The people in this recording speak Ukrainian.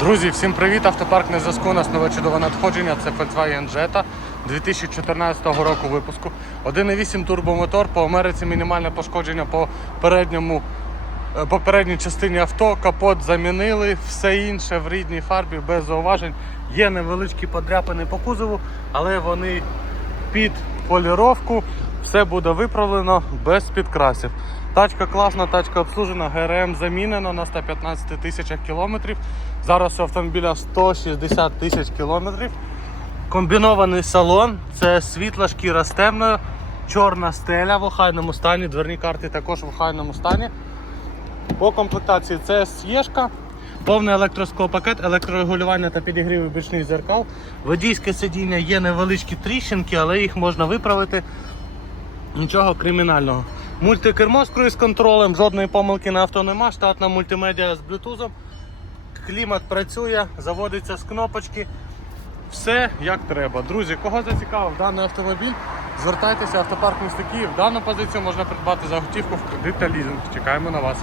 Друзі, всім привіт! Автопарк на зв'язку. У нас нове чудове надходження. Це Volkswagen Jetta 2014 року випуску. 1,8 турбомотор. По Америці мінімальне пошкодження по передньому. е, По передній частині авто, капот замінили, все інше в рідній фарбі без зауважень. Є невеличкі подряпини по кузову, але вони під поліровку. Все буде виправлено без підкрасів. Тачка класна, тачка обслужена, ГРМ замінено на 115 тисячах кілометрів. Зараз у автомобіля 160 тисяч кілометрів. Комбінований салон, це світла шкіра з темною, чорна стеля в охайному стані, дверні карти також в охайному стані. По комплектації це С'єшка, повний електросклопакет, електрорегулювання та підігріви бічних зеркал. Водійське сидіння є невеличкі тріщинки, але їх можна виправити. Нічого кримінального. Мультикермо з круїз-контролем, жодної помилки на авто нема, штатна мультимедіа з блютузом. Клімат працює, заводиться з кнопочки. Все як треба. Друзі, кого зацікавив даний автомобіль, звертайтеся автопарк міста Київ. Дану позицію можна придбати за готівку в кредит та лізинг. Чекаємо на вас.